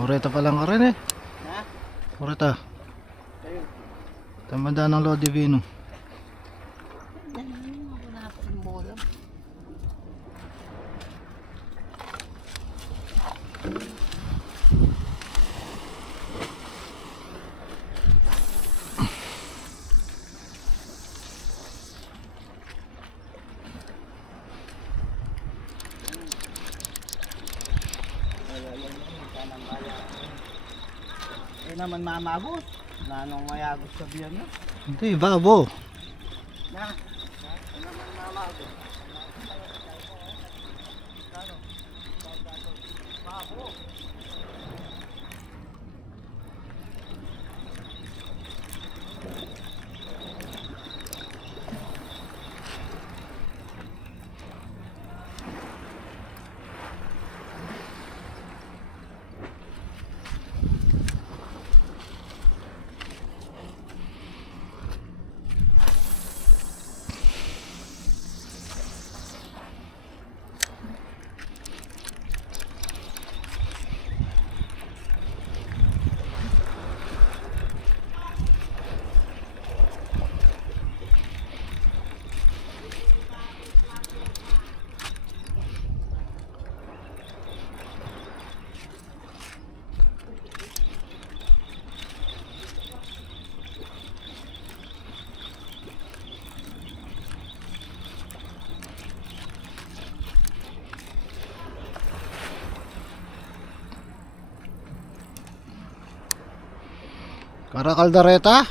Oreta pa lang ka rin eh. Ha? Oreta. Ayun. Tamanda ng Lodi Vino. Wala pa rin bola. Eh naman mamabot. Nanong mayagos sa biyan na. Hindi, babo. Na. Eh naman mamabot. Karakaldareta.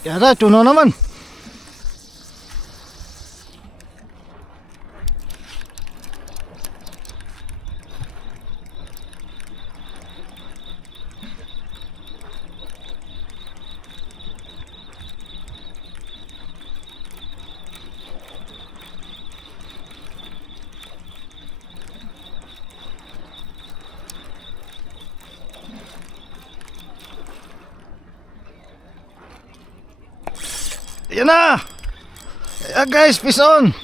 Yata, tuno naman. Yan na. Ayan guys, fish on.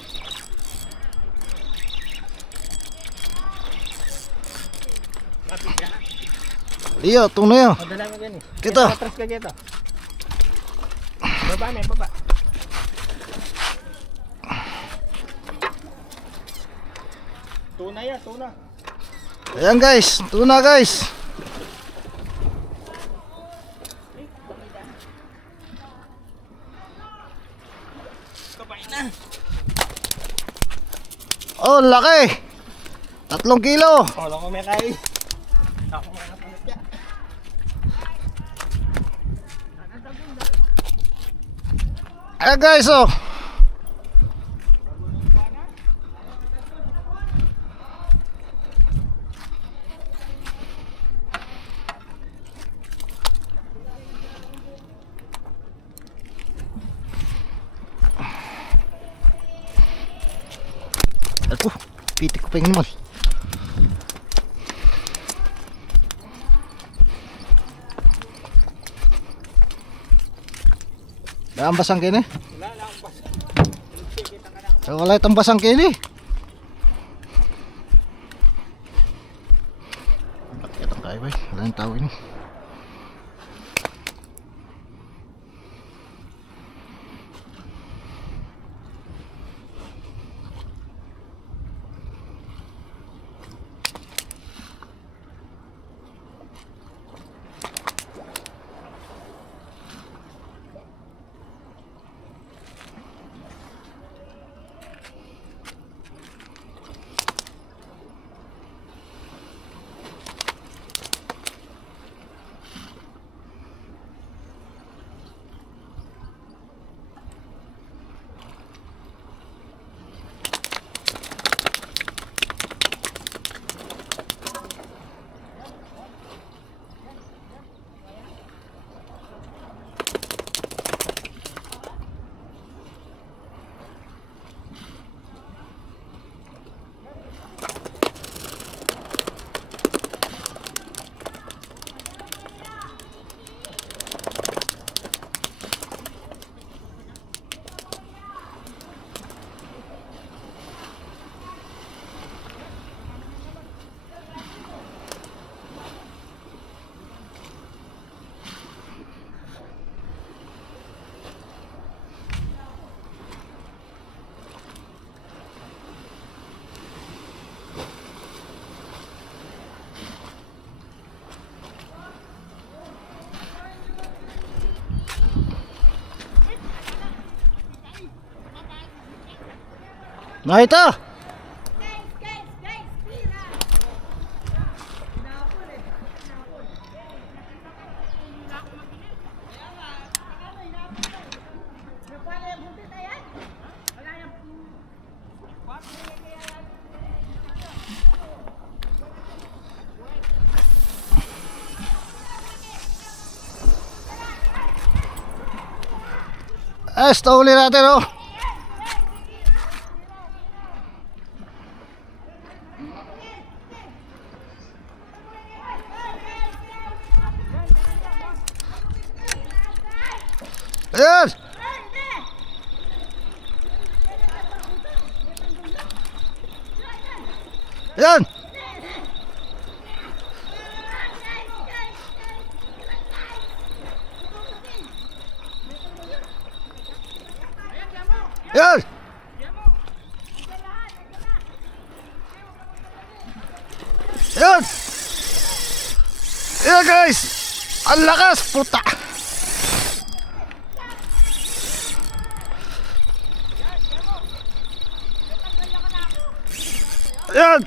Liyo, tuno yun. Madala ka gani. Kita. Atras ka kita. Baba na, baba. Tuna yan, tuna. Ayan guys, tuna guys. Oh, laki. 3 kilo. Kala ko may kay. Ako may napalit ya. Ayan guys, oh. Ako, pitik ko pa yung naman. Wala ang basang kini? Wala lang ang basa. Wala itong basang kini. Bakit itong kaya ba? Wala yung tao ini. Nah itu. Huli natin oh. Ayan! Ayan! Ayan! Ayan! Ayan guys! Ang lakas! Puta! Ayan!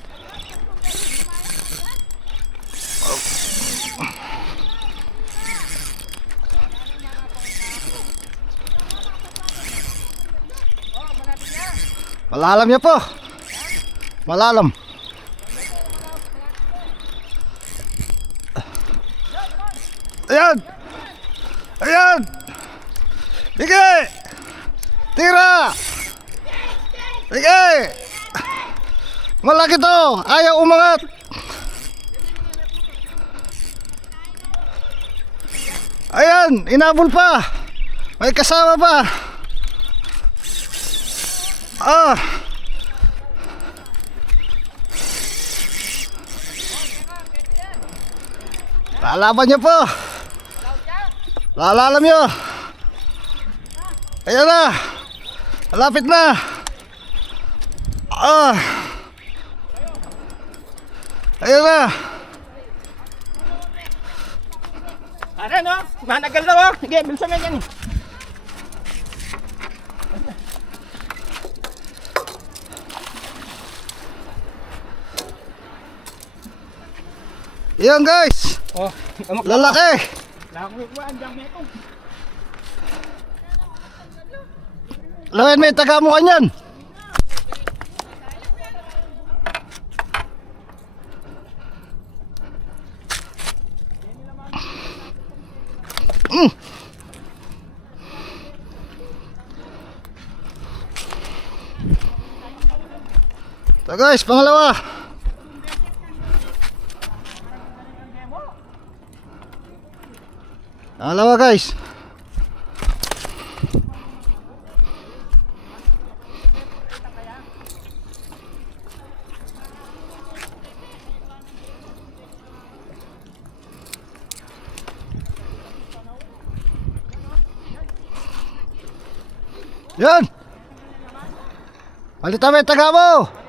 Malalam niya po. Malalam. Ayan! Ayan! Sige! Tira! Sige! Malaki to! Ayaw umangat! Ayan! Inabol pa! May kasama pa! Ah! Lalaban niyo po! Lalalam niyo! Ayan na! Malapit na! Ah! Ayan na! Ano no? Managal daw oh. Sige, bilisan na yan. Ayan guys! Oh, Lalaki! nakakuha ang dami ito. Lawan may taga mo kanyan! So guys, pangalawa. Pangalawa guys. Yan. Palitan mo yung taga mo.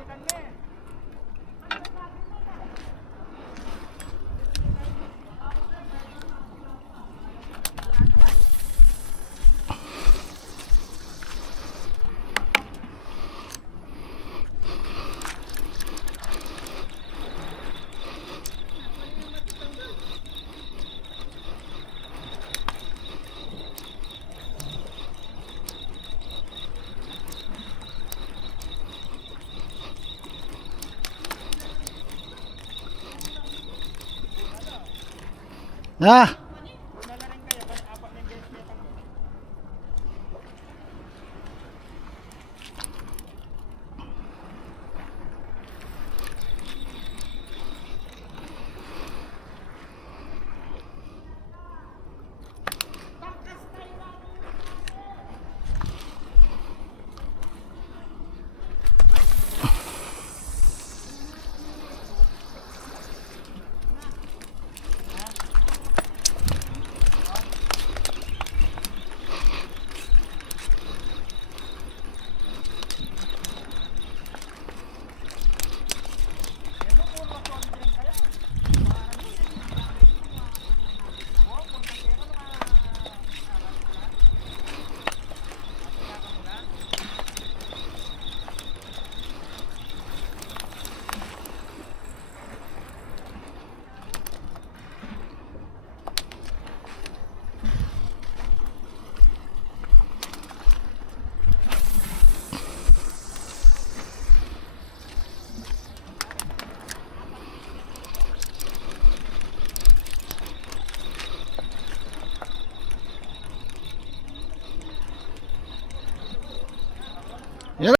Na.